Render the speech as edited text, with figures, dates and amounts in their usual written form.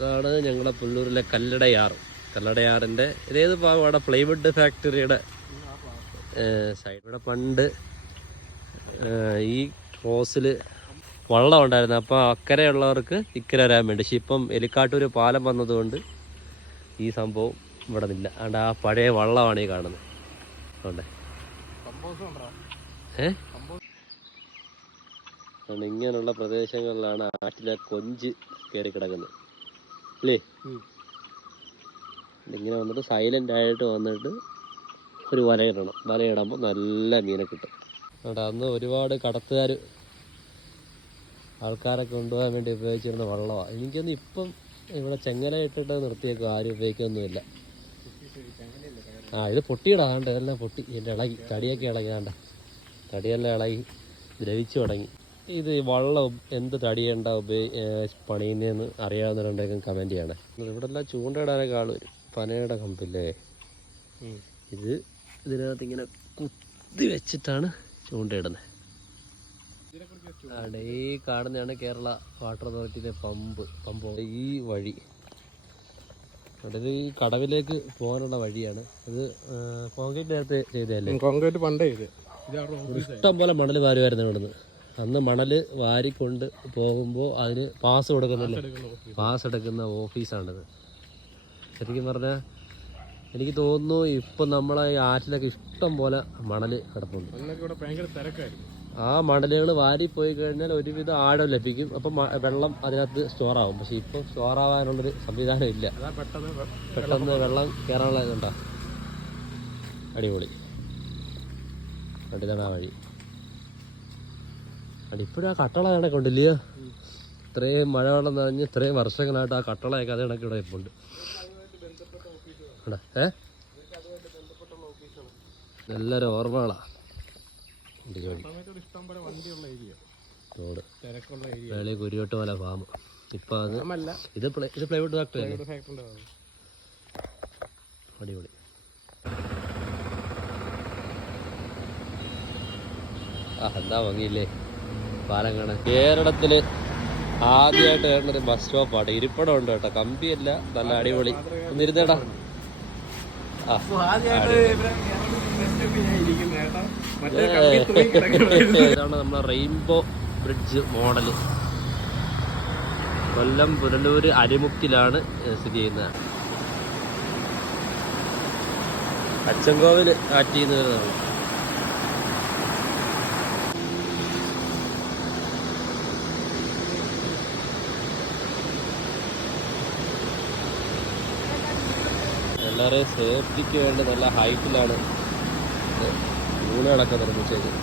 ഇതാണ് ഞങ്ങളുടെ പുല്ലൂരിലെ കല്ലടയാറിൻ്റെ ഇതേത് ഭാഗമാണ്? പ്ലൈവുഡ് ഫാക്ടറിയുടെ സൈഡ്. ഇവിടെ പണ്ട് ഈ ക്രോസിൽ വള്ളം ഉണ്ടായിരുന്നു. അപ്പോൾ അക്കരെയുള്ളവർക്ക് ഇക്കരെ വരാൻ വേണ്ടി. പക്ഷെ ഇപ്പം എലിക്കാട്ടൂർ പാലം വന്നതുകൊണ്ട് ഈ സംഭവം ഇവിടെ നില്ല. അതുകൊണ്ട് ആ പഴയ വള്ളമാണ് ഈ കാണുന്നത്. അതുകൊണ്ട് ഇങ്ങനെയുള്ള പ്രദേശങ്ങളിലാണ് ആറ്റിലെ കൊഞ്ച് കയറി കിടക്കുന്നത് അല്ലേ? ഇങ്ങനെ വന്നിട്ട് സൈലൻ്റ് ആയിട്ട് വന്നിട്ട് ഒരു വലയിടണം. വലയിടുമ്പോൾ നല്ല മീനെ കിട്ടും. അതുകൊണ്ട് അന്ന് ഒരുപാട് കടത്തുകാർ ആൾക്കാരൊക്കെ കൊണ്ടുപോകാൻ വേണ്ടി ഉപയോഗിച്ചിരുന്ന വള്ളമാണ്. എനിക്കൊന്ന് ഇപ്പം ഇവിടെ ചെങ്ങല ഇട്ടിട്ട് നിർത്തിയേക്കും, ആരും ഉപയോഗിക്കൊന്നുമില്ല. ഇത് പൊട്ടിയിടാണ്ട് ഇതെല്ലാം പൊട്ടി. ഇതിൻ്റെ ഇളകി, തടിയൊക്കെ ഇളകിയാണ്ട, തടിയെല്ലാം ഇളകി ദ്രവിച്ചു തുടങ്ങി. ഇത് വള്ളം എന്ത് തടിയേണ്ട പണിയുന്നതെന്ന് അറിയാവുന്നവരുണ്ടെങ്കിൽ കമൻറ്റ് ചെയ്യണേ. ഇവിടെ എല്ലാം ചൂണ്ടയിടാനൊക്കെ ആൾ വരും. പനയുടെ കമ്പില്ലേ ഇത്, ഇതിനകത്ത് ഇങ്ങനെ കുത്തി വെച്ചിട്ടാണ് ചൂണ്ടയിടുന്നത്. അവിടെ ഈ കാണുന്നതാണ് കേരള വാട്ടർ അതോറിറ്റിയുടെ പമ്പ്. ഈ വഴി ഇത് ഈ കടവിലേക്ക് പോകാനുള്ള വഴിയാണ്. ഇത് കോൺക്രീറ്റ് നേരത്തെ ചെയ്തതല്ലേ? കോൺക്രീറ്റ് പണ്ടേ ഇത് ഇഷ്ടം പോലെ മണൽ വാരുമായിരുന്നു ഇവിടുന്ന്. അന്ന് മണൽ വാരിക്കൊണ്ട് പോകുമ്പോൾ അതിന് പാസ് കൊടുക്കുന്നില്ല, പാസ് എടുക്കുന്ന ഓഫീസാണിത്. ശരിക്കും പറഞ്ഞാൽ എനിക്ക് തോന്നുന്നു ഇപ്പം നമ്മളെ ഈ ആറ്റിലൊക്കെ ഇഷ്ടം പോലെ മണൽ കിടപ്പുണ്ട്. ആ മണലുകൾ വാരിപ്പോയി കഴിഞ്ഞാൽ ഒരുവിധം ആഴം ലഭിക്കും. അപ്പം വെള്ളം അതിനകത്ത് സ്റ്റോറാവും. പക്ഷെ ഇപ്പം സ്റ്റോറാവാനുള്ളൊരു സംവിധാനം ഇല്ല. പെട്ടെന്ന് വെള്ളം കയറാനുള്ള ഇതുണ്ടോ? അടിപൊളി. ഇതാണ് ആ വഴി. ഇപ്പോഴും ആ കട്ടള കണക്ക് ഉണ്ടില്ലയോ? ഇത്രയും മഴവെള്ളം നിറഞ്ഞ് ഇത്രയും വർഷങ്ങളായിട്ട് ആ കട്ടളയൊക്കെ അത് കണക്ക് ഇവിടെ ഇപ്പോൾ ഉണ്ട്. നല്ലൊരു ഓർമ്മകളാണ്. റോഡ് വേളി കുരിയോട്ട് പോലെ ഫാം. ഇപ്പം അത് ഇത് പ്ലൈവുഡ് ഫാക്ടറി. അടിപൊളി. എന്താ ഭംഗിയില്ലേ പാലം കാണാൻ. കേരളത്തിൽ ആദ്യമായിട്ട് വരുന്നൊരു ബസ് സ്റ്റോപ്പാണ്. ഇരിപ്പിടം ഉണ്ട് കേട്ടോ, കമ്പിയല്ല. നല്ല അടിപൊളി. ഒന്ന് ഇരുന്നേടാ. ഇതാണ് നമ്മളെ റെയിൻബോ ബ്രിഡ്ജ് മോഡല്. കൊല്ലം പുനലൂര് അരിമുക്കിലാണ് സ്ഥിതി ചെയ്യുന്നത്. അച്ചൻകോവിൽ ആറ്റിന്ന് വരുന്നതാണ്. എല്ലാവരെയും സേഫ്റ്റിക്ക് വേണ്ടി നല്ല ഹൈറ്റിലാണ് ഊണുകളൊക്കെ നിർമ്മിച്ചേക്കുന്നത്.